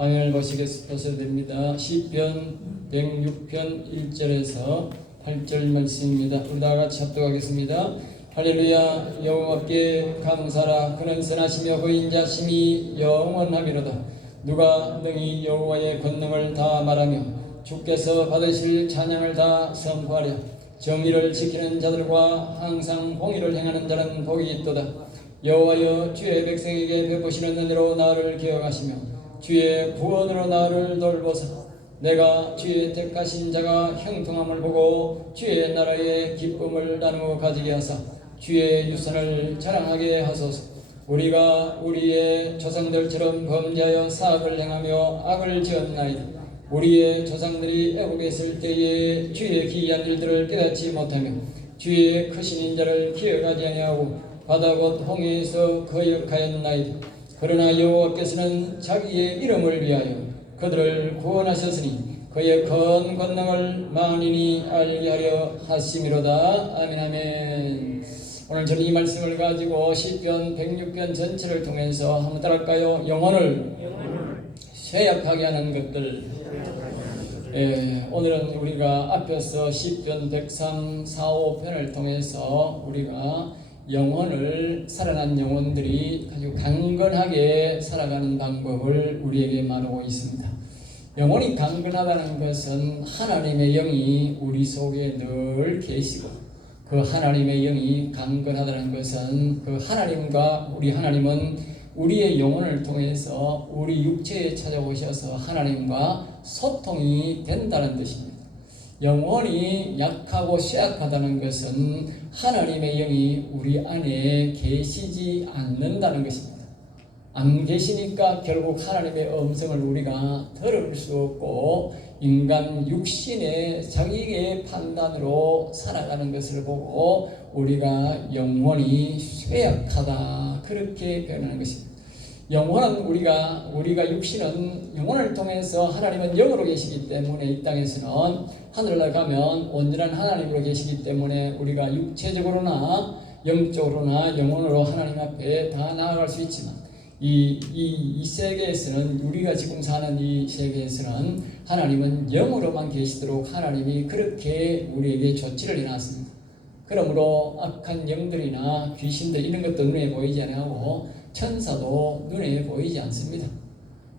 화면을 보시겠어야 됩니다. 시편 106편 1절에서 8절 말씀입니다. 우리 다 같이 합독하겠습니다. 할렐루야. 여호와께 감사라. 그는 선하시며 그 인자심이 영원하미로다. 누가 능히 여호와의 권능을 다 말하며 주께서 받으실 찬양을 다 선포하랴. 정의를 지키는 자들과 항상 공의를 행하는 자는 복이 있도다. 여호와여, 주의 백성에게 베푸시는 은혜로 나를 기억하시며 주의 구원으로 나를 돌보사. 내가 주의 택하신 자가 형통함을 보고 주의 나라의 기쁨을 나누어 가지게 하사 주의 유산을 자랑하게 하소서. 우리가 우리의 조상들처럼 범죄하여 사악을 행하며 악을 지었나이다. 우리의 조상들이 애국에 있을 때에 주의 기이한 일들을 깨닫지 못하며 주의 크신 인자를 기억하지 아니하고 바다 곧 홍해에서 거역하였나이다. 그러나 여호와께서는 자기의 이름을 위하여 그들을 구원하셨으니 그의 큰 권능을 만인이 알게 하려 하심이로다. 아멘. 아멘. 오늘 저는 이 말씀을 가지고 시편 106편 전체를 통해서 한번 따라할까요? 영혼을 쇠약하게 하는 것들. 오늘은 우리가 앞에서 시편 103, 4, 5편을 통해서 우리가 영혼을, 살아난 영혼들이 아주 강건하게 살아가는 방법을 우리에게 말하고 있습니다. 영혼이 강건하다는 것은 하나님의 영이 우리 속에 늘 계시고, 그 하나님의 영이 강건하다는 것은 그 하나님과 우리 하나님은 우리의 영혼을 통해서 우리 육체에 찾아오셔서 하나님과 소통이 된다는 뜻입니다. 영혼이 약하고 쇠약하다는 것은 하나님의 영이 우리 안에 계시지 않는다는 것입니다. 안 계시니까 결국 하나님의 음성을 우리가 들을 수 없고 인간 육신의 자기의 판단으로 살아가는 것을 보고 우리가 영혼이 쇠약하다, 그렇게 표현하는 것입니다. 영혼은 우리가 육신은 영혼을 통해서, 하나님은 영으로 계시기 때문에 이 땅에서는 하늘에 가면 온전한 하나님으로 계시기 때문에 우리가 육체적으로나 영적으로나 영혼으로 하나님 앞에 다 나아갈 수 있지만 이 세계에서는, 우리가 지금 사는 이 세계에서는 하나님은 영으로만 계시도록 하나님이 그렇게 우리에게 조치를 해놨습니다. 그러므로 악한 영들이나 귀신들 이런 것도 눈에 보이지 않고 천사도 눈에 보이지 않습니다.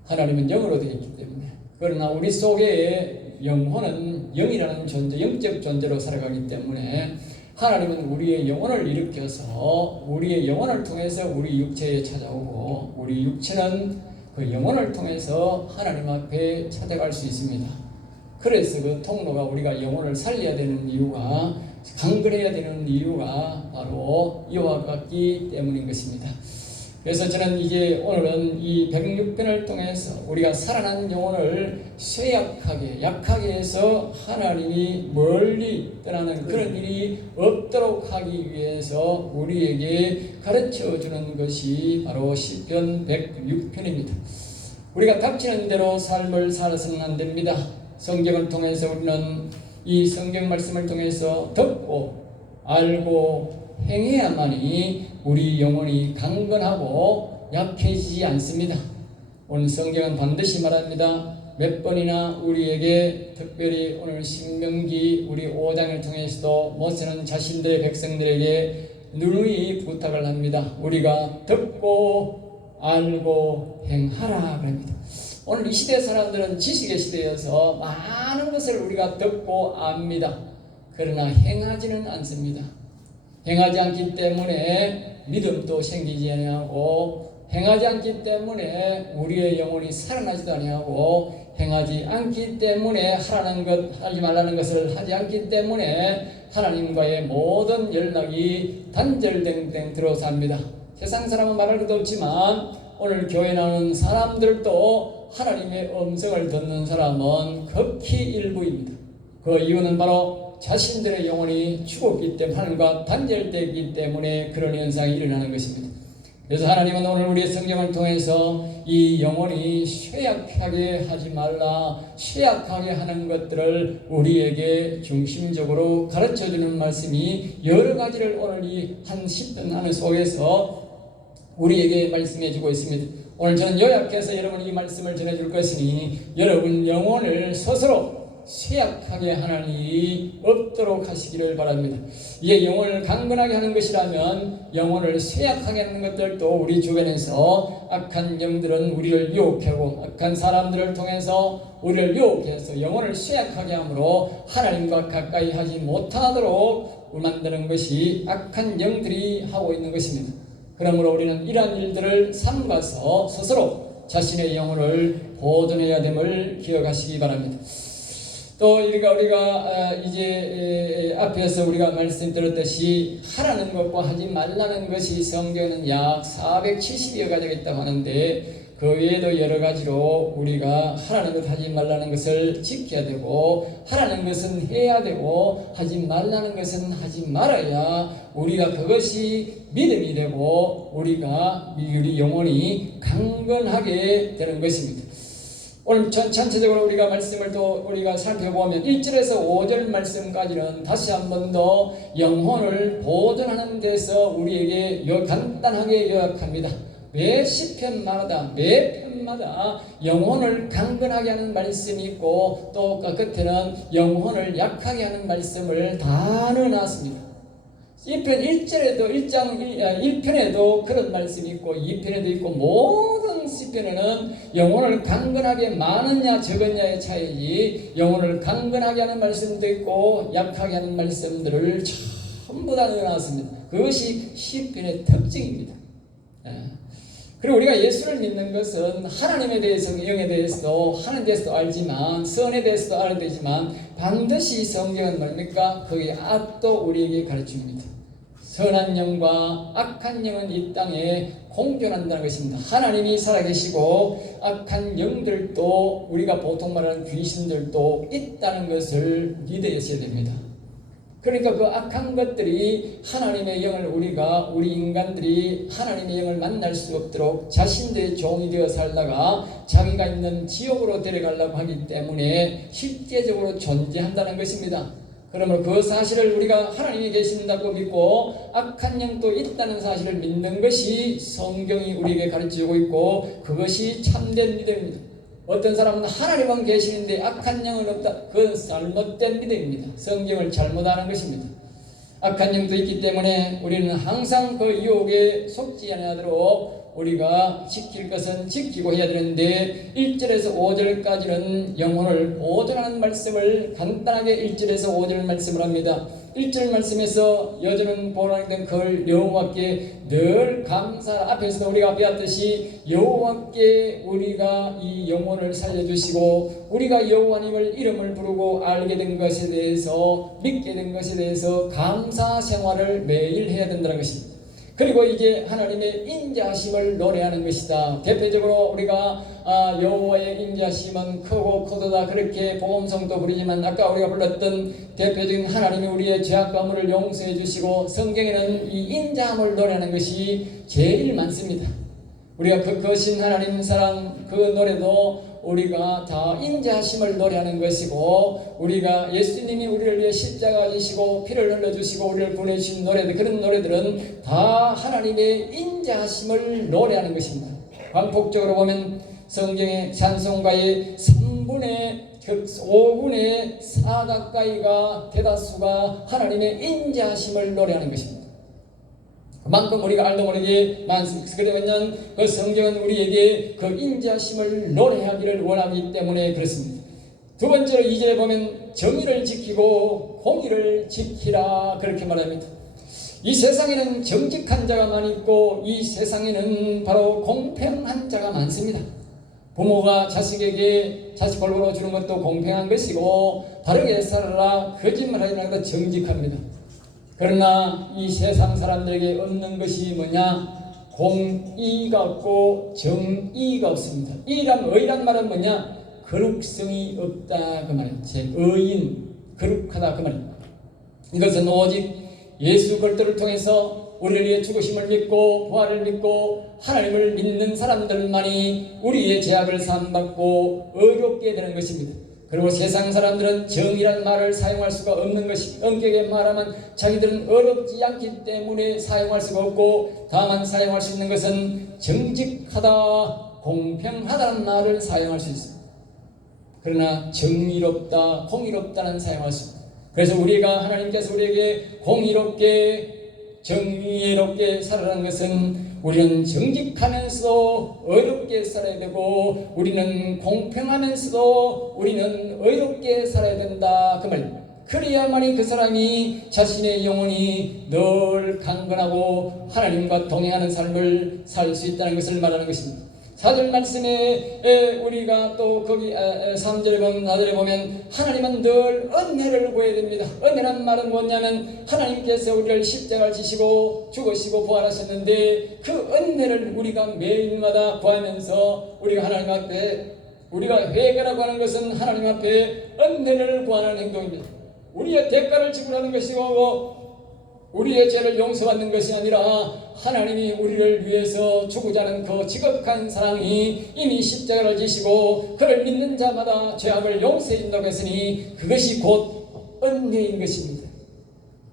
하나님은 영으로 되어 있기 때문에. 그러나 우리 속에 영혼은 영이라는 존재, 영적 존재로 살아가기 때문에 하나님은 우리의 영혼을 일으켜서 우리의 영혼을 통해서 우리 육체에 찾아오고, 우리 육체는 그 영혼을 통해서 하나님 앞에 찾아갈 수 있습니다. 그래서 그 통로가, 우리가 영혼을 살려야 되는 이유가, 강건해야 되는 이유가 바로 이와 같기 때문인 것입니다. 그래서 저는 오늘은 이 106편을 통해서 우리가 살아난 영혼을 쇠약하게, 약하게 해서 하나님이 멀리 떠나는 그런 일이 없도록 하기 위해서 우리에게 가르쳐 주는 것이 바로 시편 106편입니다. 우리가 닥치는 대로 삶을 살아서는 안 됩니다. 성경을 통해서 우리는 이 성경 말씀을 통해서 듣고 알고 행해야만이 우리 영혼이 강건하고 약해지지 않습니다. 오늘 성경은 반드시 말합니다. 몇 번이나 우리에게, 특별히 오늘 신명기 우리 5장을 통해서도 모세는 자신들의 백성들에게 누누이 부탁을 합니다. 우리가 듣고 알고 행하라 그럽니다. 오늘 이 시대 사람들은 지식의 시대여서 많은 것을 우리가 듣고 압니다. 그러나 행하지는 않습니다. 행하지 않기 때문에 믿음도 생기지 아니하고, 행하지 않기 때문에 우리의 영혼이 살아나지도 아니하고, 행하지 않기 때문에 하지 말라는 것을 하지 않기 때문에 하나님과의 모든 연락이 단절댕댕 들어서 합니다. 세상 사람은 말할 것도 없지만 오늘 교회 나오는 사람들도 하나님의 음성을 듣는 사람은 극히 일부입니다. 그 이유는 바로 자신들의 영혼이 죽었기 때문에, 하나님과 단절되기 때문에 그런 현상이 일어나는 것입니다. 그래서 하나님은 오늘 우리의 성경을 통해서 이 영혼이 쇠약하게 하지 말라, 쇠약하게 하는 것들을 우리에게 중심적으로 가르쳐주는 말씀이 여러 가지를 오늘 이 한 10편 안에 속에서 우리에게 말씀해 주고 있습니다. 오늘 저는 요약해서 여러분 이 말씀을 전해줄 것이니 여러분 영혼을 스스로 쇠약하게 하나니 없도록 하시기를 바랍니다. 이게 영혼을 강건하게 하는 것이라면 영혼을 쇠약하게 하는 것들도 우리 주변에서 악한 영들은 우리를 유혹하고 악한 사람들을 통해서 우리를 유혹해서 영혼을 쇠약하게 함으로 하나님과 가까이 하지 못하도록 만드는 것이 악한 영들이 하고 있는 것입니다. 그러므로 우리는 이러한 일들을 삼가서 스스로 자신의 영혼을 보존해야 됨을 기억하시기 바랍니다. 또 우리가 이제 앞에서 우리가 말씀 들었듯이 하라는 것과 하지 말라는 것이 성경에는 약 470여 가지가 있다고 하는데 그 외에도 여러 가지로 우리가 하라는 것 하지 말라는 것을 지켜야 되고 하라는 것은 해야 되고 하지 말라는 것은 하지 말아야 우리가 그것이 믿음이 되고 우리 영혼이 강건하게 되는 것입니다. 오늘 전체적으로 우리가 말씀을 또 우리가 살펴보면 1절에서 5절 말씀까지는 다시 한 번 더 영혼을 보존하는 데서 우리에게 간단하게 요약합니다. 매 시편마다 매 편마다 영혼을 강건하게 하는 말씀이 있고 또 그 끝에는 영혼을 약하게 하는 말씀을 다 넣어놨습니다. 1편 1절에도 1편에도 그런 말씀이 있고 2편에도 있고 모든 시편에는 영혼을 강건하게 많으냐 적으냐의 차이지 영혼을 강건하게 하는 말씀도 있고 약하게 하는 말씀들을 전부 다 넣어놨습니다. 그것이 시편의 특징입니다. 그리고 우리가 예수를 믿는 것은 하나님에 대해서 영에 대해서도 하나님에 대해서도 알지만 선에 대해서도 알아야 되지만 반드시 성경은 뭡니까? 거기에 악도 우리에게 가르칩니다. 선한 영과 악한 영은 이 땅에 공존한다는 것입니다. 하나님이 살아계시고 악한 영들도 우리가 보통 말하는 귀신들도 있다는 것을 믿으셔야 됩니다. 그러니까 그 악한 것들이 하나님의 영을 우리 인간들이 하나님의 영을 만날 수 없도록 자신들의 종이 되어 살다가 자기가 있는 지옥으로 데려가려고 하기 때문에 실제적으로 존재한다는 것입니다. 그러므로 그 사실을 우리가 하나님이 계신다고 믿고 악한 영도 있다는 사실을 믿는 것이 성경이 우리에게 가르치고 있고 그것이 참된 믿음입니다. 어떤 사람은 하나님은 계시는데 악한 영은 없다. 그건 잘못된 믿음입니다. 성경을 잘못 아는 것입니다. 악한 영도 있기 때문에 우리는 항상 그 유혹에 속지 않도록 우리가 지킬 것은 지키고 해야 되는데 1절에서 5절까지는 영혼을 보존하는 말씀을 간단하게 1절에서 5절 말씀을 합니다. 1절 말씀에서 여주는 보호하는 그 여호와께 늘 감사 앞에서 우리가 배웠듯이 여호와께 우리가 이 영혼을 살려주시고 우리가 여호와님을 이름을 부르고 알게 된 것에 대해서 믿게 된 것에 대해서 감사 생활을 매일 해야 된다는 것입니다. 그리고 이제 하나님의 인자하심을 노래하는 것이다. 대표적으로 우리가 여호와의 인자하심은 크고 크도다 그렇게 복음성도 부르지만 아까 우리가 불렀던 대표적인 하나님이 우리의 죄악과 허물을 용서해 주시고 성경에는 이 인자함을 노래하는 것이 제일 많습니다. 우리가 그 거신 하나님 사랑 그 노래도 우리가 다 인자하심을 노래하는 것이고 우리가 예수님이 우리를 위해 십자가 지시고 피를 흘려주시고 우리를 보내주신 노래들 그런 노래들은 다 하나님의 인자하심을 노래하는 것입니다. 반복적으로 보면 성경의 찬송가의 5분의 4 가까이가 대다수가 하나님의 인자하심을 노래하는 것입니다. 그만큼 우리가 알도 모르게 많습니다. 그러면 그 성경은 우리에게 그 인자심을 노래하기를 원하기 때문에 그렇습니다. 두 번째로 2절에 보면 정의를 지키고 공의를 지키라 그렇게 말합니다. 이 세상에는 정직한 자가 많이 있고 이 세상에는 바로 공평한 자가 많습니다. 부모가 자식에게 자식 골고루 주는 것도 공평한 것이고 바르게 살아라 거짓말하지 말고 정직합니다. 그러나 이 세상 사람들에게 없는 것이 뭐냐? 공의가 없고 정의가 없습니다. 의란 말은 뭐냐? 거룩성이 없다 그 말이에요. 의인, 거룩하다 그 말이에요. 이것은 오직 예수 그리스도를 통해서 우리를 위해 죽으심을 믿고 부활을 믿고 하나님을 믿는 사람들만이 우리의 죄악을 사함받고 의롭게 되는 것입니다. 그리고 세상 사람들은 정의란 말을 사용할 수가 없는 것이 엄격하게 말하면 자기들은 어렵지 않기 때문에 사용할 수가 없고 다만 사용할 수 있는 것은 정직하다 공평하다는 말을 사용할 수 있습니다. 그러나 정의롭다, 공의롭다는 사용할 수 있습니다. 그래서 우리가 하나님께서 우리에게 공의롭게 정의롭게 살아가는 것은 우리는 정직하면서도 의롭게 살아야 되고 우리는 공평하면서도 우리는 의롭게 살아야 된다 그 말입니다. 그래야만이 그 사람이 자신의 영혼이 늘 강건하고 하나님과 동행하는 삶을 살 수 있다는 것을 말하는 것입니다. 4절 말씀에 우리가 또 거기 3절에 보면 4절에 보면 하나님은 늘 은혜를 구해야 됩니다. 은혜란 말은 뭐냐면 하나님께서 우리를 십자가를 지시고 죽으시고 부활하셨는데 그 은혜를 우리가 매일마다 구하면서 우리가 하나님 앞에 우리가 회개라고 하는 것은 하나님 앞에 은혜를 구하는 행동입니다. 우리의 대가를 지불하는 것이고 우리의 죄를 용서받는 것이 아니라 하나님이 우리를 위해서 죽고자 하는 그 지극한 사랑이 이미 십자가를 지시고 그를 믿는 자마다 죄악을 용서해 준다고 했으니 그것이 곧 은혜인 것입니다.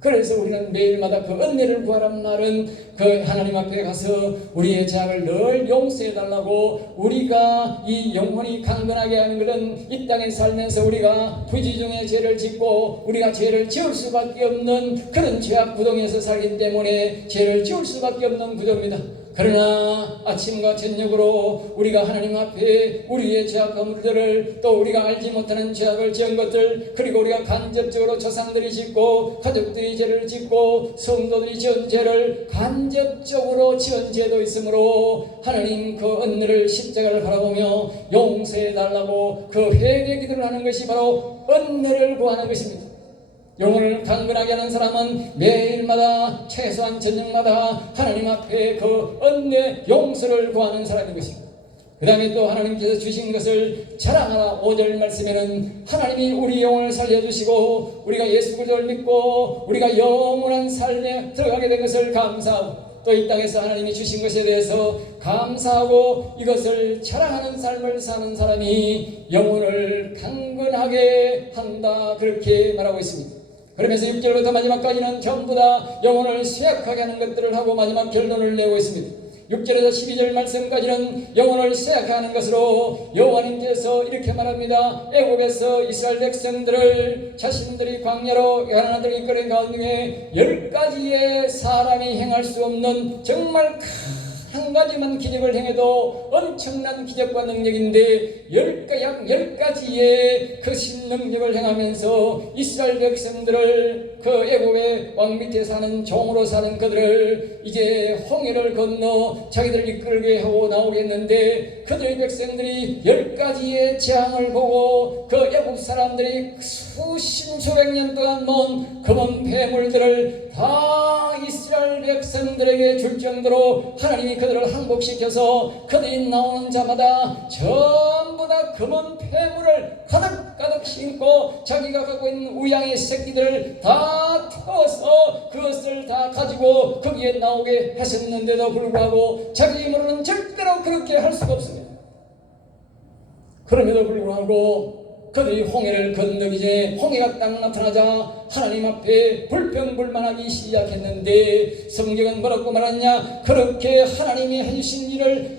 그래서 우리는 매일마다 그 은혜를 구하란 말은 그 하나님 앞에 가서 우리의 죄악을 늘 용서해 달라고 우리가 이 영혼이 강건하게 하는 것은 이 땅에 살면서 우리가 부지 중에 죄를 짓고 우리가 죄를 지을 수밖에 없는 그런 죄악 구덩이에서 살기 때문에 죄를 지을 수밖에 없는 구조입니다. 그러나 아침과 저녁으로 우리가 하나님 앞에 우리의 죄악 허물들을 또 우리가 알지 못하는 죄악을 지은 것들 그리고 우리가 간접적으로 조상들이 짓고 가족들이 죄를 짓고 성도들이 지은 죄를 간접적으로 지은 죄도 있으므로 하나님 그 은혜를 십자가를 바라보며 용서해 달라고 그 회개 기도를 하는 것이 바로 은혜를 구하는 것입니다. 영혼을 강건하게 하는 사람은 매일마다 최소한 저녁마다 하나님 앞에 그 은혜 용서를 구하는 사람인 것입니다. 그 다음에 또 하나님께서 주신 것을 자랑하라 5절 말씀에는 하나님이 우리 영혼을 살려주시고 우리가 예수 그리스도를 믿고 우리가 영원한 삶에 들어가게 된 것을 감사하고 또 이 땅에서 하나님이 주신 것에 대해서 감사하고 이것을 자랑하는 삶을 사는 사람이 영혼을 강건하게 한다 그렇게 말하고 있습니다. 그러면서 6절부터 마지막까지는 전부 다 영혼을 쇠약하게 하는 것들을 하고 마지막 결론을 내고 있습니다. 6절에서 12절 말씀까지는 영혼을 쇠약하게 하는 것으로 여호와님께서 이렇게 말합니다. 애굽에서 이스라엘 백성들을 자신들이 광야로 가나안 땅에 이끌어낸 가운데 10가지의 사람이 행할 수 없는 정말 한 가지만 기적을 행해도 엄청난 기적과 능력인데 약 10가지의 그 신능력을 행하면서 이스라엘 백성들을 그 애굽의 왕 밑에 사는 종으로 사는 그들을 이제 홍해를 건너 자기들을 이끌게 하고 나오겠는데 그들의 백성들이 10가지의 재앙을 보고 그 애굽 사람들이 수백 년 동안 모은 검은 폐물들을 다 이스라엘 백성들에게 줄 정도로 하나님이 그들을 항복시켜서 그들이 나오는 자마다 전부 다 검은 폐물을 가득 심고 자기가 갖고 있는 우양의 새끼들을 다 태워서 그것을 다 가지고 거기에 나오게 하셨는데도 불구하고 자기 힘으로는 절대로 그렇게 할 수가 없습니다. 그럼에도 불구하고 그들이 홍해를 건너기 전에 홍해가 딱 나타나자 하나님 앞에 불평불만하기 시작했는데 성경은 뭐라고 말하냐? 그렇게 하나님이 해주신 일을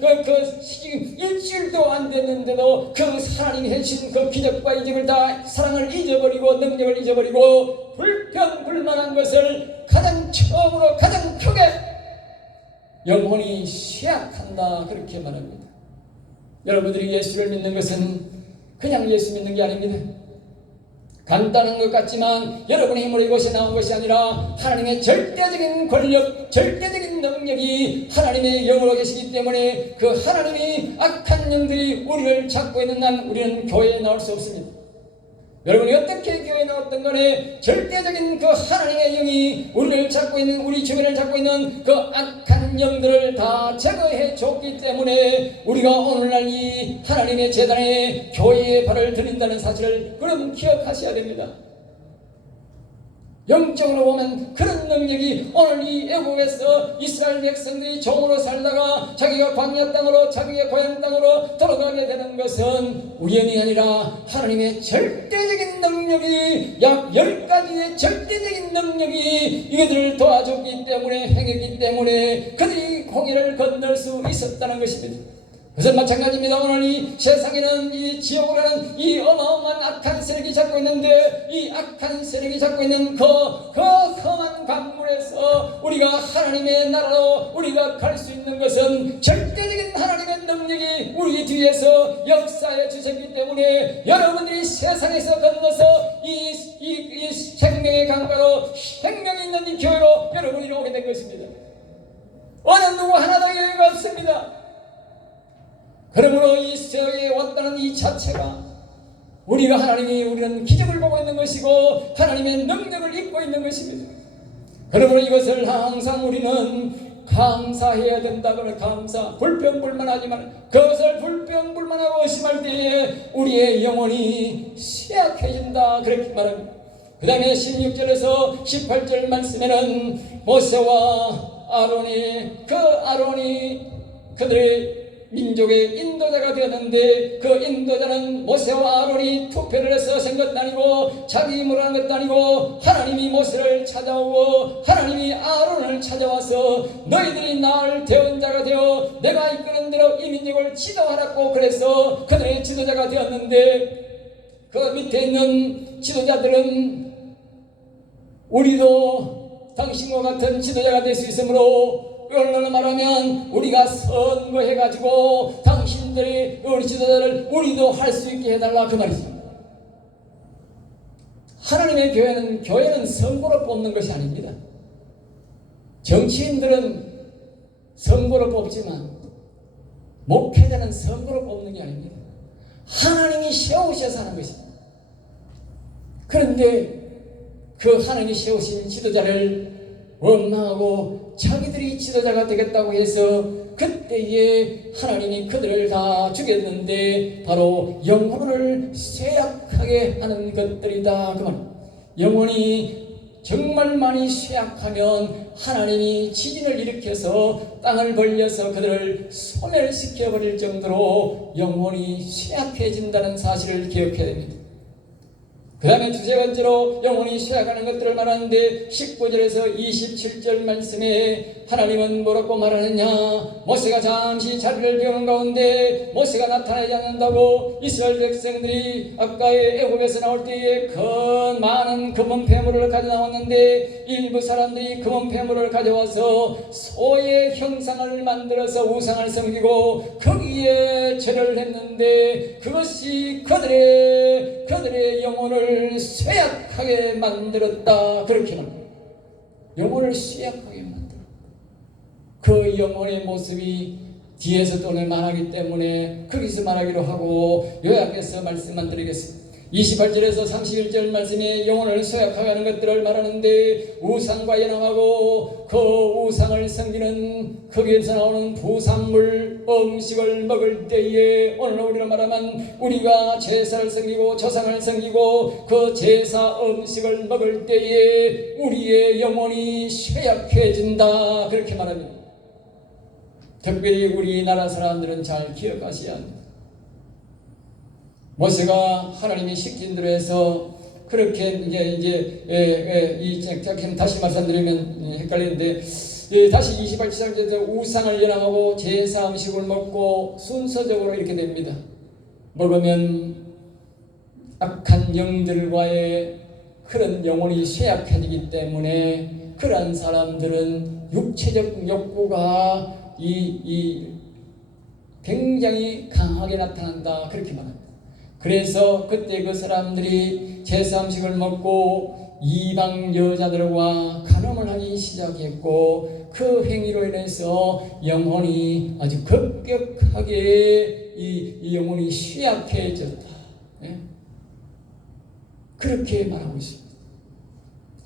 지금 일주일도 안 됐는데도 그 하나님이 해주신 그 기적과 이적을 다 사랑을 잊어버리고 능력을 잊어버리고 불평불만한 것을 가장 처음으로 가장 크게 영혼이 쇠약한다 그렇게 말합니다. 여러분들이 예수를 믿는 것은 그냥 예수 믿는 게 아닙니다. 간단한 것 같지만 여러분의 힘으로 이것이 나온 것이 아니라 하나님의 절대적인 권력, 절대적인 능력이 하나님의 영으로 계시기 때문에 그 하나님이 악한 영들이 우리를 잡고 있는 한 우리는 교회에 나올 수 없습니다. 여러분이 어떻게 교회에 나왔던 간에 절대적인 그 하나님의 영이 우리를 잡고 있는 우리 주변을 잡고 있는 그 악한 영들을 다 제거해 줬기 때문에 우리가 오늘날 이 하나님의 제단에 교회에 발을 들인다는 사실을 그럼 기억하셔야 됩니다. 영적으로 보면 그런 능력이 오늘 이 애굽에서 이스라엘 백성들이 종으로 살다가 자기가 광야 땅으로 자기의 고향 땅으로 들어가게 되는 것은 우연이 아니라 하나님의 절대적인 능력이 약 10가지의 절대적인 능력이 이들을 도와줬기 때문에 행했기 때문에 그들이 홍해를 건널 수 있었다는 것입니다. 그것은 마찬가지입니다. 오늘 이 세상에는 이 지옥이라는 이 어마어마한 악한 세력이 잡고 있는데, 이 악한 세력이 잡고 있는 그 험한 강물에서 우리가 하나님의 나라로 우리가 갈 수 있는 것은 절대적인 하나님의 능력이 우리 뒤에서 역사해 주셨기 때문에, 여러분들이 세상에서 건너서 이 생명의 강가로 생명이 있는 이 교회로 여러분이 오게 된 것입니다. 어느 누구 하나도 여유가 없습니다. 그러므로 이 세상에 왔다는 이 자체가 우리는 기적을 보고 있는 것이고 하나님의 능력을 입고 있는 것입니다. 그러므로 이것을 항상 우리는 감사해야 된다. 그러면 감사, 불평불만하지 말, 그것을 불평불만하고 의심할 때에 우리의 영혼이 쇠약해진다. 그렇게 말합니다. 그 다음에 16절에서 18절 말씀에는 모세와 아론이 그들의 민족의 인도자가 되었는데, 그 인도자는 모세와 아론이 투표를 해서 생긴 것도 아니고 자기 힘으로 한 것도 아니고 하나님이 모세를 찾아오고 하나님이 아론을 찾아와서 너희들이 나를 대언자가 되어 내가 이끄는 대로 이 민족을 지도하라고 그래서 그들의 지도자가 되었는데, 그 밑에 있는 지도자들은 우리도 당신과 같은 지도자가 될 수 있으므로, 얼른 말하면 우리가 선거해가지고 당신들이 우리 지도자를 우리도 할 수 있게 해달라, 그 말이죠. 하나님의 교회는 선거로 뽑는 것이 아닙니다. 정치인들은 선거로 뽑지만 목회자는 선거로 뽑는 게 아닙니다. 하나님이 세우셔서 하는 것입니다. 그런데 그 하나님이 세우신 지도자를 원망하고 자기들이 지도자가 되겠다고 해서 그때에 하나님이 그들을 다 죽였는데, 바로 영혼을 쇠약하게 하는 것들이다, 그 말. 영혼이 정말 많이 쇠약하면 하나님이 지진을 일으켜서 땅을 벌려서 그들을 소멸시켜 버릴 정도로 영혼이 쇠약해진다는 사실을 기억해야 됩니다. 그 다음에 두세 번째로 영혼이 쇠약하는 것들을 말하는데, 19절에서 27절 말씀에 하나님은 뭐라고 말하느냐. 모세가 잠시 자리를 비우는 가운데 모세가 나타나지 않는다고 이스라엘 백성들이 아까의 애굽에서 나올 때에 큰 많은 금은 폐물을 가져 나왔는데, 일부 사람들이 금은 폐물을 가져와서 소의 형상을 만들어서 우상을 섬기고 거기에 절을 했는데, 그것이 그들의 영혼을 쇠약하게 만들었다. 그렇게 말합니다. 영혼을 쇠약하게 만들었다. 그 영혼의 모습이 뒤에서도 오늘 말하기 때문에 거기서 말하기로 하고 요약해서 말씀만 드리겠습니다. 28절에서 31절 말씀에 영혼을 쇠약하게 하는 것들을 말하는데, 우상과 연합하고 그 우상을 섬기는 거기에서 나오는 부산물 음식을 먹을 때에, 오늘 우리로 말하면 우리가 제사를 섬기고 조상을 섬기고 그 제사 음식을 먹을 때에 우리의 영혼이 쇠약해진다. 그렇게 말합니다. 특별히 우리나라 사람들은 잘 기억하셔야 합니다. 모세가 하나님이 시킨 대로 해서 그렇게 다시 말씀드리면 헷갈리는데, 다시 28장에서 우상을 연합하고 제사 음식을 먹고 순서적으로 이렇게 됩니다. 먹으면 악한 영들과의 그런 영혼이 쇠약해지기 때문에 그러한 사람들은 육체적 욕구가 굉장히 강하게 나타난다. 그렇게 말합니다. 그래서 그때 그 사람들이 제사 음식을 먹고 이방 여자들과 간음을 하기 시작했고, 그 행위로 인해서 영혼이 아주 급격하게 이 영혼이 쇠약해졌다. 그렇게 말하고 있습니다.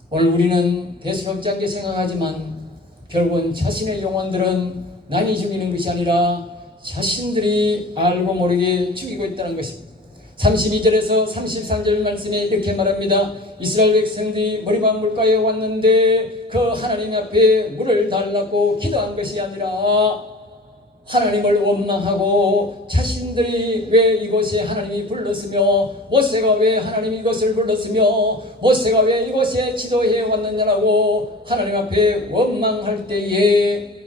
오늘 우리는 대수롭지 않게 생각하지만 결국은 자신의 영혼들은 남이 죽이는 것이 아니라 자신들이 알고 모르게 죽이고 있다는 것입니다. 32절에서 33절 말씀에 이렇게 말합니다. 이스라엘 백성들이 머리만 물가에 왔는데 그 하나님 앞에 물을 달라고 기도한 것이 아니라 하나님을 원망하고 자신들이 왜 이곳에 하나님이 불렀으며 모세가 왜 하나님이 이것을 불렀으며 모세가 왜 이곳에 지도해 왔느냐라고 하나님 앞에 원망할 때에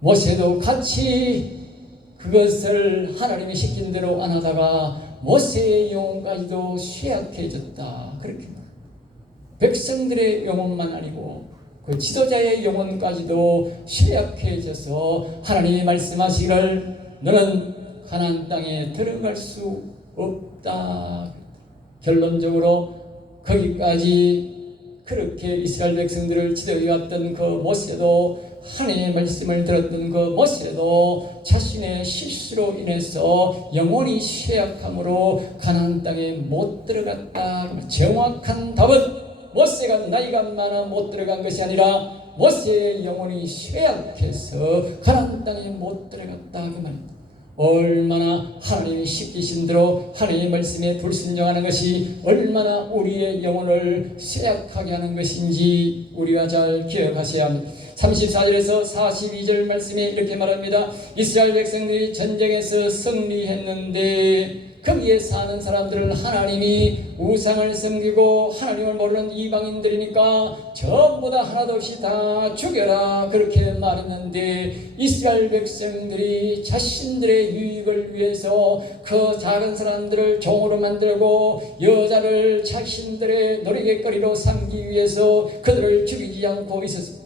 모세도 같이 그것을 하나님이 시킨 대로 안 하다가 모세의 영혼까지도 쇠약해졌다. 그렇게 백성들의 영혼만 아니고 그 지도자의 영혼까지도 쇠약해져서 하나님이 말씀하시기를 너는 가나안 땅에 들어갈 수 없다. 결론적으로 거기까지 그렇게 이스라엘 백성들을 지도해왔던 그 모세도 하나님의 말씀을 들었던 그 모세도 자신의 실수로 인해서 영혼이 쇠약함으로 가나안 땅에 못 들어갔다. 정확한 답은 모세가 나이가 많아 못 들어간 것이 아니라 모세의 영혼이 쇠약해서 가나안 땅에 못 들어갔다 그 말입니다. 얼마나 하나님이 시키신 대로 하나님의 말씀에 불순종하는 것이 얼마나 우리의 영혼을 쇠약하게 하는 것인지 우리가 잘 기억하셔야 합니다. 34절에서 42절 말씀에 이렇게 말합니다. 이스라엘 백성들이 전쟁에서 승리했는데 거기에 사는 사람들은 하나님이 우상을 섬기고 하나님을 모르는 이방인들이니까 전부 다 하나도 없이 다 죽여라 그렇게 말했는데 이스라엘 백성들이 자신들의 유익을 위해서 그 작은 사람들을 종으로 만들고 여자를 자신들의 놀이거리로 삼기 위해서 그들을 죽이지 않고 있었습니다.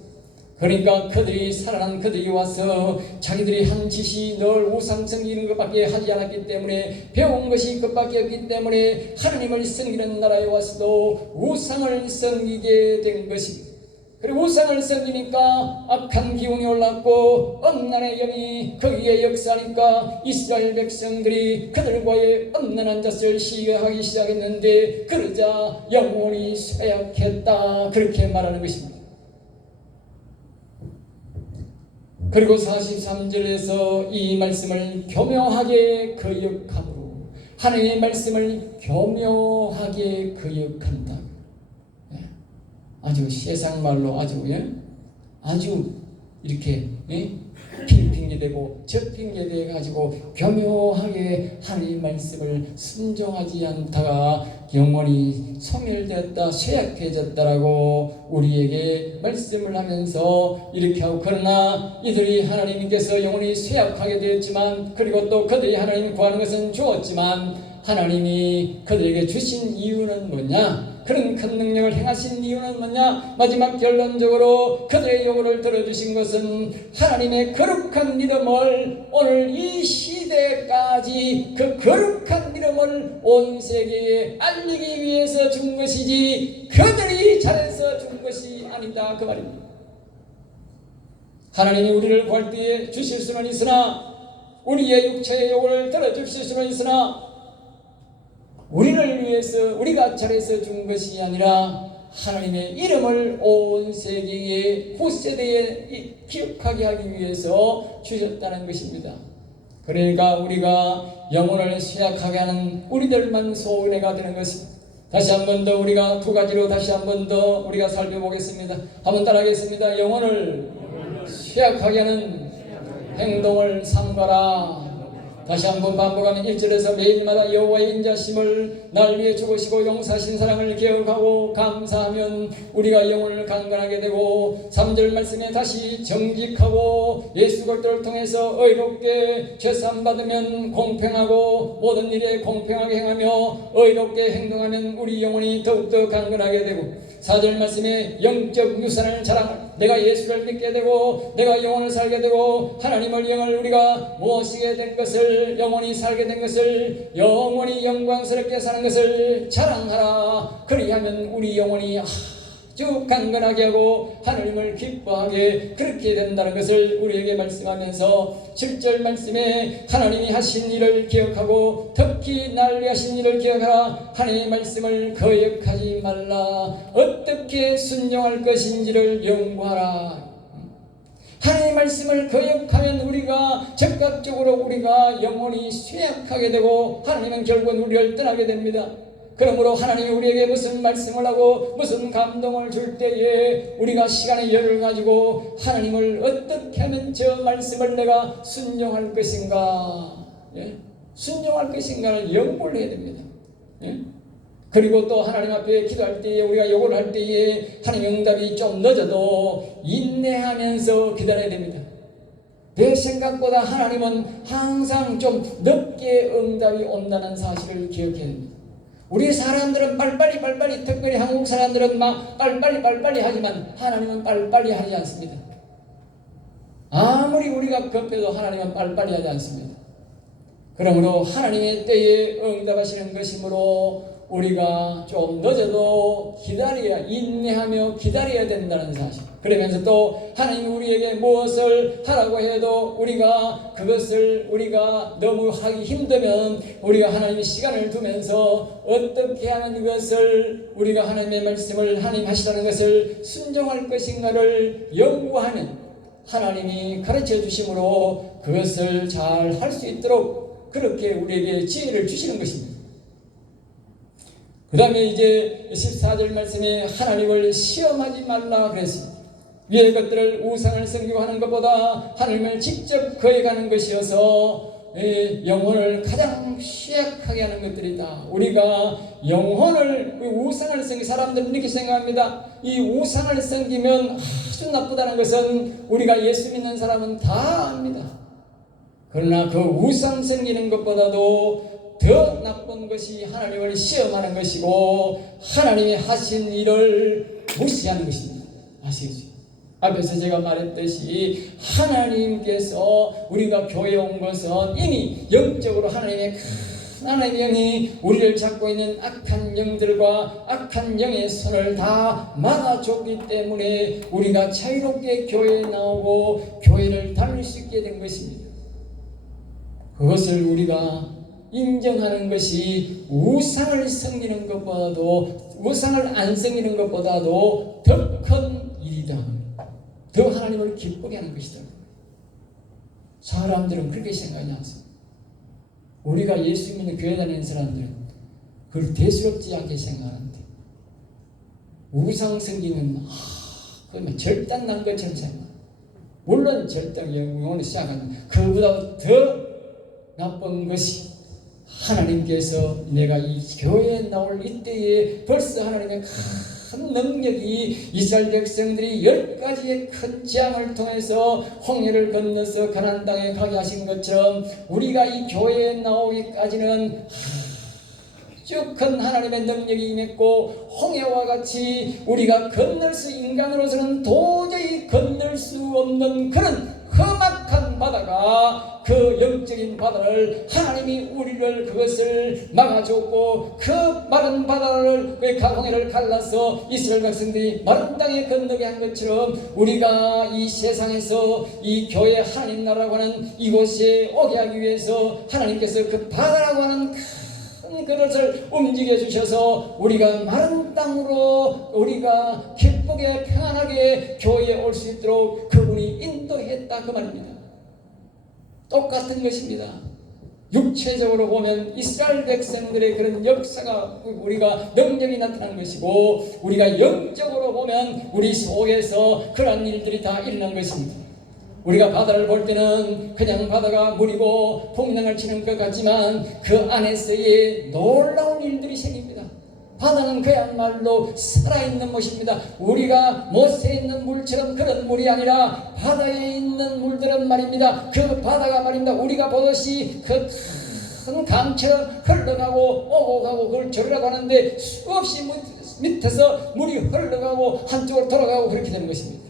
그러니까 그들이 살아난 그들이 와서 자기들이 한 짓이 늘 우상 섬기는 것밖에 하지 않았기 때문에 배운 것이 그것밖에 없기 때문에 하나님을 섬기는 나라에 와서도 우상을 섬기게 된 것입니다. 그리고 우상을 섬기니까 악한 기운이 올랐고 엄난의 영이 거기에 역사하니까 이스라엘 백성들이 그들과의 엄난한 잣을 시행하기 시작했는데 그러자 영혼이 쇠약했다 그렇게 말하는 것입니다. 그리고 43절에서 이 말씀을 교묘하게 거역함으로 하나님의 말씀을 교묘하게 거역한다. 아주 세상말로 아주 이렇게 핑계대고 저 핑계대 가지고 교묘하게 하나님의 말씀을 순종하지 않다가 영혼이 소멸되었다 쇠약해졌다라고 우리에게 말씀을 하면서 이렇게 하고 그러나 이들이 하나님께서 영혼이 쇠약하게 되었지만 그리고 또 그들이 하나님을 구하는 것은 주었지만 하나님이 그들에게 주신 이유는 뭐냐? 그런 큰 능력을 행하신 이유는 뭐냐? 마지막 결론적으로 그들의 요구를 들어주신 것은 하나님의 거룩한 이름을 오늘 이 시대까지 그 거룩한 이름을 온 세계에 알리기 위해서 준 것이지 그들이 잘해서 준 것이 아니다 그 말입니다. 하나님이 우리를 구할 때에 주실 수는 있으나 우리의 육체의 요구를 들어주실 수는 있으나 우리를 위해서 우리가 잘해서 준 것이 아니라 하나님의 이름을 온 세계에 후세대에 기억하게 하기 위해서 주셨다는 것입니다. 그러니까 우리가 영혼을 쇠약하게 하는 우리들만 소은혜가 되는 것입니다. 다시 한 번 더 우리가 두 가지로 다시 한 번 더 우리가 살펴보겠습니다. 한번 따라하겠습니다. 영혼을 쇠약하게 하는 행동을 삼가라. 다시 한번 반복하면 1절에서 매일마다 여호와의 인자심을 날 위해 죽으시고 용서하신 사랑을 기억하고 감사하면 우리가 영혼을 강건하게 되고 3절 말씀에 다시 정직하고 예수 그리스도를 통해서 의롭게 죄사함 받으면 공평하고 모든 일에 공평하게 행하며 의롭게 행동하면 우리 영혼이 더욱더 강건하게 되고 4절 말씀에 영적 유산을 자랑 내가 예수를 믿게 되고 내가 영혼을 살게 되고 하나님을 영을 우리가 모시게 된 것을 영혼이 살게 된 것을 영혼이 영광스럽게 사는 것을 자랑하라. 그리하면 우리 영혼이 아주 강건하게 하고 하나님을 기뻐하게 그렇게 된다는 것을 우리에게 말씀하면서 7절 말씀에 하나님이 하신 일을 기억하고 특히 날 위해 하신 일을 기억하라. 하나님의 말씀을 거역하지 말라. 어떻게 순종할 것인지를 연구하라. 하나님의 말씀을 거역하면 우리가 즉각적으로 우리가 영혼이 쇠약하게 되고 하나님은 결국은 우리를 떠나게 됩니다. 그러므로 하나님이 우리에게 무슨 말씀을 하고 무슨 감동을 줄 때에 우리가 시간의 여유를 가지고 하나님을 어떻게 하면 저 말씀을 내가 순종할 것인가, 순종할 것인가를 연구를 해야 됩니다. 그리고 또 하나님 앞에 기도할 때에 우리가 요구를 할 때에 하나님 응답이 좀 늦어도 인내하면서 기다려야 됩니다. 내 생각보다 하나님은 항상 좀 늦게 응답이 온다는 사실을 기억해야 됩니다. 우리 사람들은 빨리빨리, 특별히 한국 사람들은 막 빨리빨리 하지만 하나님은 빨리빨리 하지 않습니다. 아무리 우리가 급해도 하나님은 빨리빨리 하지 않습니다. 그러므로 하나님의 때에 응답하시는 것이므로 우리가 좀 늦어도 인내하며 기다려야 된다는 사실. 그러면서 또 하나님이 우리에게 무엇을 하라고 해도 그것을 우리가 너무 하기 힘들면 우리가 하나님의 시간을 두면서 어떻게 하면 이것을 우리가 하나님의 말씀을 하나님 하시라는 것을 순종할 것인가를 연구하면 하나님이 가르쳐 주심으로 그것을 잘 할 수 있도록 그렇게 우리에게 지혜를 주시는 것입니다. 그 다음에 이제 14절 말씀에 하나님을 시험하지 말라 그랬습니다. 위의 것들을 우상을 섬기고 하는 것보다 하나님을 직접 거역하는 것이어서 영혼을 가장 취약하게 하는 것들이다. 우리가 영혼을 우상을 섬기 사람들은 이렇게 생각합니다. 이 우상을 섬기면 아주 나쁘다는 것은 우리가 예수 믿는 사람은 다 압니다. 그러나 그 우상 섬기는 것보다도 더 나쁜 것이 하나님을 시험하는 것이고 하나님이 하신 일을 무시하는 것입니다. 아시겠죠? 앞에서 제가 말했듯이 하나님께서 우리가 교회에 온 것은 이미 영적으로 하나님의 영이 우리를 잡고 있는 악한 영들과 악한 영의 손을 다 막아줬기 때문에 우리가 자유롭게 교회에 나오고 교회를 다닐 수 있게 된 것입니다. 그것을 우리가 인정하는 것이 우상을 섬기는 것보다도 우상을 안 섬기는 것보다도 더 큰 일이다. 더 하나님을 기쁘게 하는 것이다. 사람들은 그렇게 생각하지 않습니다. 우리가 예수 믿는 교회 다니는 사람들은 그걸 대수롭지 않게 생각하는데 우상 섬기는 그건 절단 난 것처럼 생각합니다. 물론 절단 영혼을 시작하는 그보다 더 나쁜 것이 하나님께서 내가 이 교회에 나올 이때에 벌써 하나님의 큰 능력이 이스라엘 백성들이 10가지의 큰 재앙을 통해서 홍해를 건너서 가나안 땅에 가게 하신 것처럼 우리가 이 교회에 나오기까지는 아주 큰 하나님의 능력이 임했고 홍해와 같이 우리가 건널 수 인간으로서는 도저히 건널 수 없는 그런 험악한 바다가 그 영적인 바다를 하나님이 우리를 그것을 막아줬고 그 마른 바다를 그 홍해를 갈라서 이스라엘 백성들이 마른 땅에 건너게 한 것처럼 우리가 이 세상에서 이 교회 하나님 나라라고 하는 이곳에 오게 하기 위해서 하나님께서 그 바다라고 하는 큰 그릇을 움직여 주셔서 우리가 마른 땅으로 우리가 기쁘게 평안하게 교회에 올 수 있도록 그분이 인도했다 그 말입니다. 똑같은 것입니다. 육체적으로 보면 이스라엘 백성들의 그런 역사가 우리가 능력이 나타난 것이고 우리가 영적으로 보면 우리 속에서 그런 일들이 다 일어난 것입니다. 우리가 바다를 볼 때는 그냥 바다가 물이고 풍랑을 치는 것 같지만 그 안에서의 놀라운 일들이 생깁니다. 바다는 그야말로 살아있는 것입니다. 우리가 못에 있는 물처럼 그런 물이 아니라 바다에 있는 물들은 말입니다. 그 바다가 말입니다. 우리가 보듯이 그 큰 강처럼 흘러가고 오고 가고 그걸 절이라고 하는데 수없이 밑에서 물이 흘러가고 한쪽으로 돌아가고 그렇게 되는 것입니다.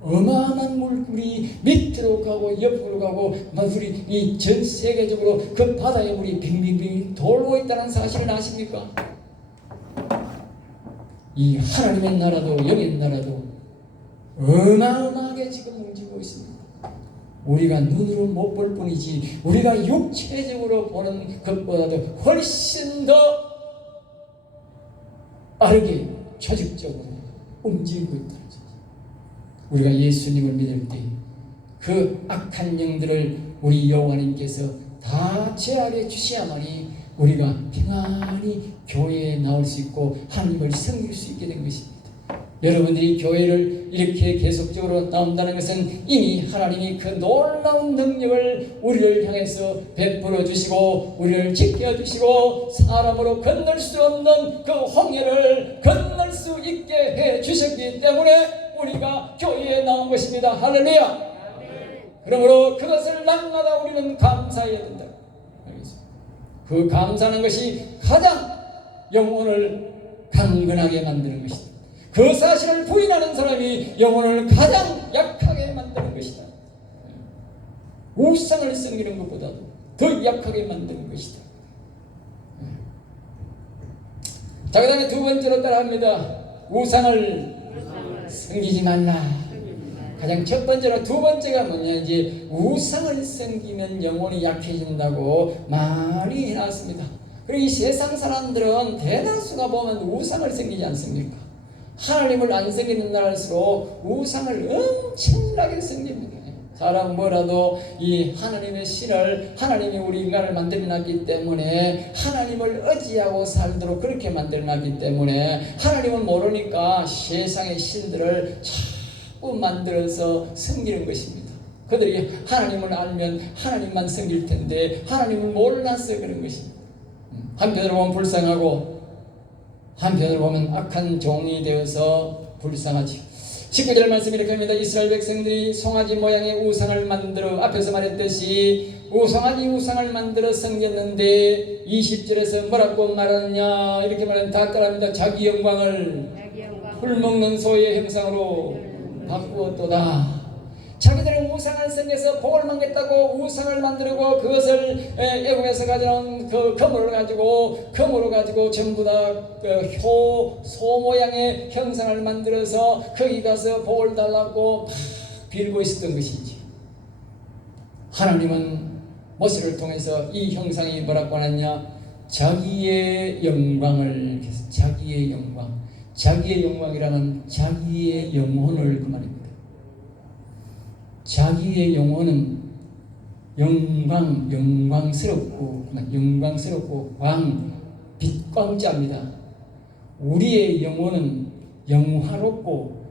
어마어마한 물이 밑으로 가고 옆으로 가고 물이 이 전 세계적으로 그 바다의 물이 빙빙빙 돌고 있다는 사실을 아십니까? 이 하나님의 나라도 영의 나라도 어마어마하게 지금 움직이고 있습니다. 우리가 눈으로 못 볼 뿐이지 우리가 육체적으로 보는 것보다도 훨씬 더 빠르게 조직적으로 움직이고 있다는 사실. 우리가 예수님을 믿을 때 그 악한 영들을 우리 여호와님께서 다 제하게 주셔야만이 우리가 평안히 교회에 나올 수 있고 하나님을 섬길 수 있게 된 것입니다. 여러분들이 교회를 이렇게 계속적으로 나온다는 것은 이미 하나님이 그 놀라운 능력을 우리를 향해서 베풀어 주시고 우리를 지켜 주시고 사람으로 건널 수 없는 그 홍해를 건널 수 있게 해 주셨기 때문에 우리가 교회에 나온 것입니다. 할렐루야. 그러므로 그것을 날마다 우리는 감사해야 된다. 그 감사하는 것이 가장 영혼을 강건하게 만드는 것이다. 그 사실을 부인하는 사람이 영혼을 가장 약하게 만드는 것이다. 우상을 섬기는 것보다도 더 약하게 만드는 것이다. 자, 그 다음에 두 번째로 따라합니다. 우상을 섬기지 말라. 가장 첫 번째로, 두 번째가 뭐냐, 이제 우상을 섬기면 영혼이 약해진다고 많이 해놨습니다. 그리고 이 세상 사람들은 대다수가 보면 우상을 섬기지 않습니까? 하나님을 안 섬기는 날일수록 우상을 엄청나게 섬깁니다. 사람 뭐라도 이 하나님의 신을, 하나님이 우리 인간을 만들어놨기 때문에 하나님을 의지하고 살도록 그렇게 만들어놨기 때문에 하나님을 모르니까 세상의 신들을 자꾸 만들어서 섬기는 것입니다. 그들이 하나님을 알면 하나님만 섬길 텐데 하나님을 몰라서 그런 것입니다. 한편으로 보면 불쌍하고 한편으로 보면 악한 종이 되어서 불쌍하지. 19절 말씀 이렇게 합니다. 이스라엘 백성들이 송아지 모양의 우상을 만들어, 앞에서 말했듯이 송아지 우상을 만들어 섬겼는데 20절에서 뭐라고 말하느냐 이렇게 말하면 다 따라합니다. 자기 영광을 풀먹는 소의 형상으로 바꾸었도다. 자기들은 우상을 섬겨서 복을 먹겠다고 우상을 만들고 그것을 애국에서 가져온 그 금으로 가지고 전부 다 소 모양의 형상을 만들어서 거기 가서 복을 달라고 막 빌고 있었던 것이지. 하나님은 모세를 통해서 이 형상이 뭐라고 하느냐, 자기의 영광을, 자기의 영광이라면 자기의 영혼을 그 말입니다. 자기의 영혼은 영광스럽고 빛광자입니다. 우리의 영혼은 영화롭고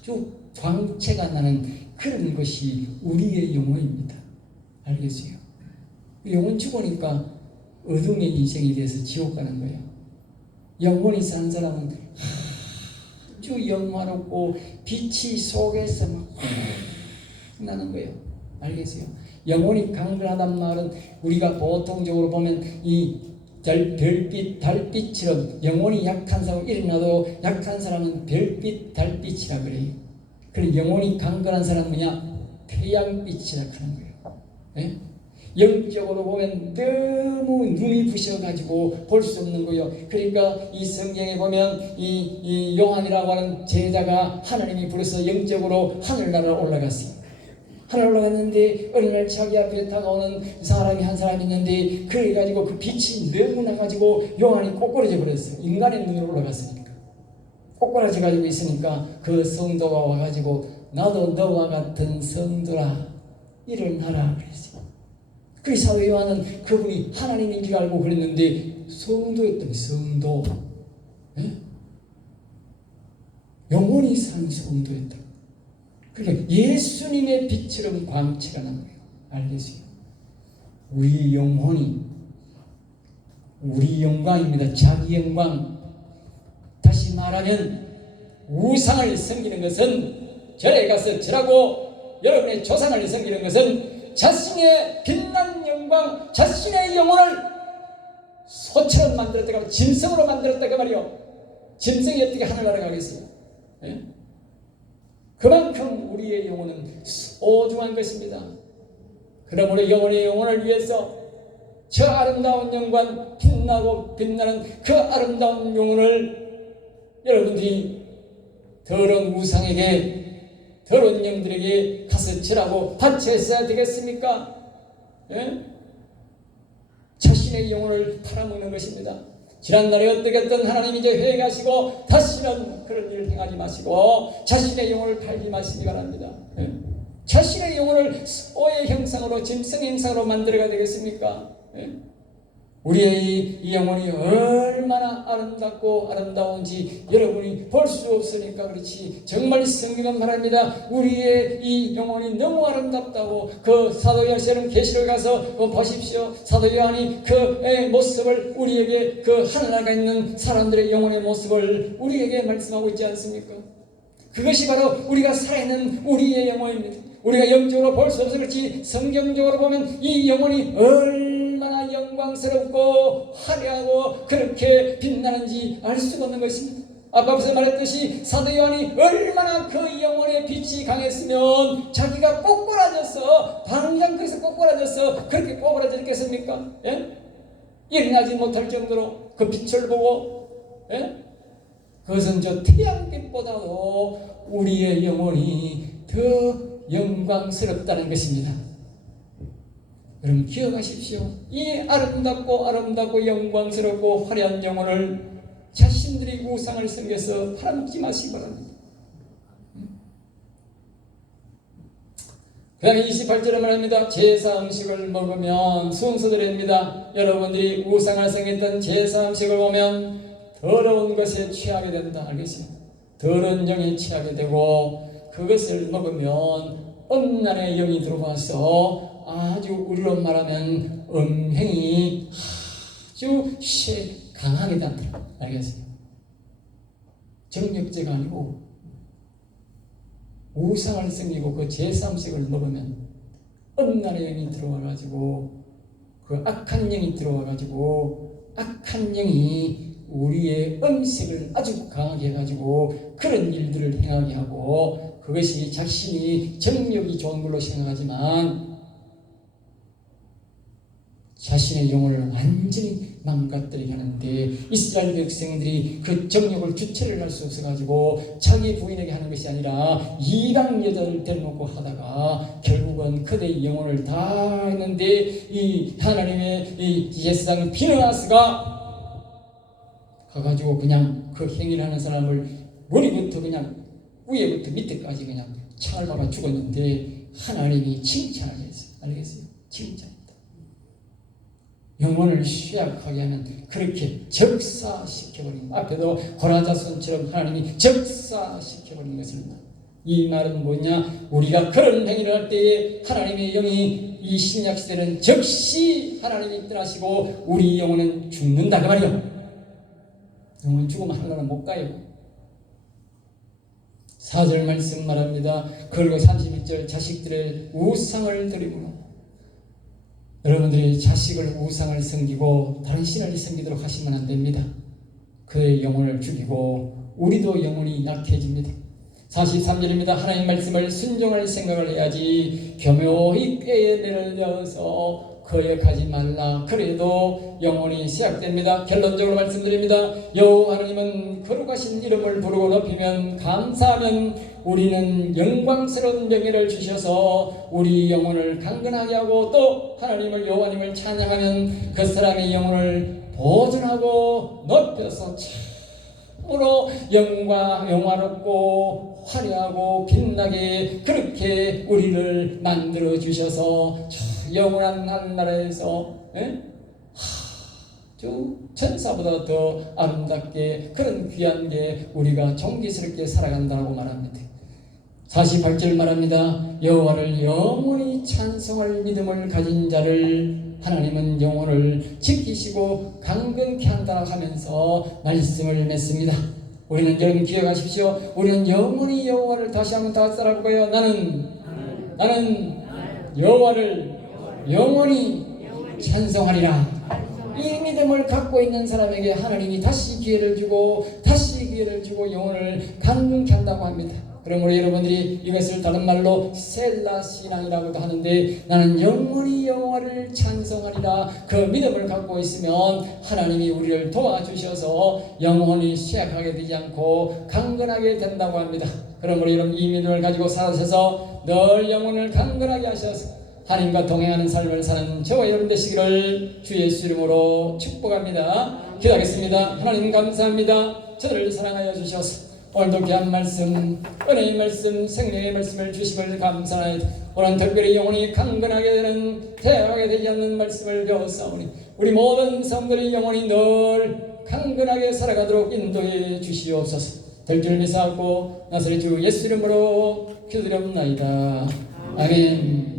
아주 광채가 나는 그런 것이 우리의 영혼입니다. 알겠어요? 영혼 죽으니까 어둠의 인생이 돼서 지옥 가는 거예요. 영혼이 산 사람은 아주 영화롭고 빛이 속에서 막 나는 거예요. 알겠어요? 영혼이 강건하단 말은 우리가 보통적으로 보면 이 별빛, 달빛처럼 영혼이 약한 사람 일어나도 약한 사람은 별빛, 달빛이라 그래요. 그리고 영혼이 강건한 사람은 뭐냐? 태양빛이라 하는 거예요. 예? 영적으로 보면 너무 눈이 부셔가지고 볼 수 없는 거예요. 그러니까 이 성경에 보면 이 요한이라고 하는 제자가 하나님이 부르서 영적으로 하늘나라로 올라갔어요. 하늘 올라갔는데 어느 날 자기 앞에 다가오는 사람이 한 사람이 있는데 그래가지고 그 빛이 너무 나가지고 요한이 꼬꾸라져 버렸어요. 인간의 눈으로 올라갔으니까 꼬꾸라져 가지고 있으니까 그 성도가 와가지고 나도 너와 같은 성도라 일어나라 그랬어요. 그 사도 요한은 그분이 하나님인 줄 알고 그랬는데 성도였더니 성도, 예? 영원히 산 성도였다. 그러니까 예수님의 빛처럼 광채가 나는 거예요. 알겠어요? 우리 영혼이 우리 영광입니다. 자기 영광. 다시 말하면 우상을 섬기는 것은 절에 가서 절하고 여러분의 조상을 섬기는 것은 자신의 빛난 영광, 자신의 영혼을 소처럼 만들었다가 짐승으로 만들었다 그 말이요. 짐승이 어떻게 하늘나라 가겠어요? 예? 그만큼 우리의 영혼은 소중한 것입니다. 그러므로 영혼의 영혼을 위해서 저 아름다운 영광, 빛나고 빛나는 그 아름다운 영혼을 여러분들이 더러운 우상에게, 더러운 영들에게 가서 절하고 바쳐야 되겠습니까? 예? 자신의 영혼을 팔아먹는 것입니다. 지난날에 어떻게든 하나님 이제 회개하시고 다시는 그런 일을 행하지 마시고 자신의 영혼을 팔지 마시기 바랍니다. 예? 자신의 영혼을 소의 형상으로, 짐승의 형상으로 만들어야 되겠습니까? 예? 우리의 이 영혼이 얼마나 아름답고 아름다운지 여러분이 볼 수 없으니까 그렇지, 정말 성경은 말합니다. 우리의 이 영혼이 너무 아름답다고. 그 사도 요한처럼 계시록 가서 보십시오. 사도 요한이 그 모습을 우리에게, 그 하늘나라에 있는 사람들의 영혼의 모습을 우리에게 말씀하고 있지 않습니까? 그것이 바로 우리가 살아있는 우리의 영혼입니다. 우리가 영적으로 볼 수 없어 그렇지 성경적으로 보면 이 영혼이 얼마나 영광스럽고 화려하고 그렇게 빛나는지 알 수가 없는 것입니다. 아까부터 말했듯이 사도 요한이 얼마나 그 영혼의 빛이 강했으면 자기가 꼬꾸라져서 당장 거기서 꼬꾸라져서 그렇게 꼬꾸라졌겠습니까? 예? 일어나지 못할 정도로 그 빛을 보고, 예? 그것은 저 태양빛보다도 우리의 영혼이 더 영광스럽다는 것입니다. 여러분 기억하십시오. 이 아름답고 영광스럽고 화려한 영혼을 자신들이 우상을 섬겨서 팔아먹지 마시기 바랍니다. 그 다음에 28절에 말합니다. 제사 음식을 먹으면 순서대로입니다. 여러분들이 우상을 섬겼던 제사 음식을 보면 더러운 것에 취하게 된다. 알겠습니까? 더러운 영에 취하게 되고 그것을 먹으면 음란의 영이 들어와서 아주 우리로 말하면 음행이 아주 강하게 된다. 알겠습니까? 정력제가 아니고 우상을 섬기고 그 제사 음식을 먹으면 음란의 영이 들어와가지고 그 악한 영이 들어와가지고 악한 영이 우리의 음식을 아주 강하게 해가지고 그런 일들을 행하게 하고 그것이 자신이 정력이 좋은 걸로 생각하지만 자신의 영혼을 완전히 망가뜨리게 하는데 이스라엘 백성들이 그 정력을 주체를 할 수 없어가지고 자기 부인에게 하는 것이 아니라 이방 여자를 데려놓고 하다가 결국은 그대의 영혼을 다 했는데 이 하나님의 이 제사장 비느하스가 가가지고 그냥 그 행위를 하는 사람을 머리부터 그냥 위에부터 밑에까지 그냥 창을 박아 죽었는데 하나님이 칭찬하셨어요. 알겠어요? 칭찬. 영혼을 쇠약하게 하면 그렇게 적사시켜버린 앞에도 고라자손처럼 하나님이 적사시켜버린 것을 이 말은 뭐냐? 우리가 그런 행위를 할 때에 하나님의 영이 이 신약시대는 즉시 하나님이 떠나시고 우리 영혼은 죽는다 그 말이요. 영혼 죽으면 하늘나라 못 가요. 4절 말씀 말합니다. 그리고 31절 자식들의 우상을 드리구나. 여러분들이 자식을 우상을 섬기고 다른 신을 섬기도록 하시면 안 됩니다. 그의 영혼을 죽이고 우리도 영혼이 약해집니다. 43절입니다. 하나님 말씀을 순종할 생각을 해야지 교묘히 꾀에 내려서 거역하지 말라. 그래도 영혼이 쇠약됩니다. 결론적으로 말씀드립니다. 여호와 하나님은 거룩하신 이름을 부르고 높이면 감사하면 우리는 영광스러운 명예를 주셔서 우리 영혼을 강건하게 하고 또 하나님을 여호와님을 찬양하면 그 사람의 영혼을 보존하고 높여서 참으로 영화롭고 화려하고 빛나게 그렇게 우리를 만들어 주셔서 영원한 하늘나라에서 아주 천사보다 더 아름답게 그런 귀한 게 우리가 존귀스럽게 살아간다고 말합니다. 48절 말합니다. 여호와를 영원히 찬송할 믿음을 가진 자를 하나님은 영혼을 지키시고 강건케 한다 하면서 말씀을 맺습니다. 우리는 여러분 기억하십시오. 우리는 영원히 여호와를 다시 한번 다 따라볼까요? 나는 여호와를 영원히 찬송하리라. 이 믿음을 갖고 있는 사람에게 하나님이 다시 기회를 주고 영혼을 강건케 한다고 합니다. 그러므로 여러분들이 이것을 다른 말로 셀라 신앙이라고도 하는데 나는 영원히 여호와를 찬송하리라. 그 믿음을 갖고 있으면 하나님이 우리를 도와주셔서 영혼이 쇠약하게 되지 않고 강건하게 된다고 합니다. 그러므로 여러분 이 믿음을 가지고 살아셔서 늘 영혼을 강건하게 하셔서 하나님과 동행하는 삶을 사는 저와 여러분 되시기를 주 예수 이름으로 축복합니다. 기도하겠습니다. 하나님 감사합니다. 저들을 사랑하여 주셔서 오늘도 귀한 말씀, 은혜의 말씀, 생명의 말씀을 주심을 감사하여 오늘 특별히 영혼이 강건하게 되는 태양하게 되지 않는 말씀을 배웠사오니 우리 모든 성도의 영혼이 늘 강건하게 살아가도록 인도해 주시옵소서. 될 줄 믿사옵고 나사렛 주 예수 이름으로 기도드립나이다. 아멘.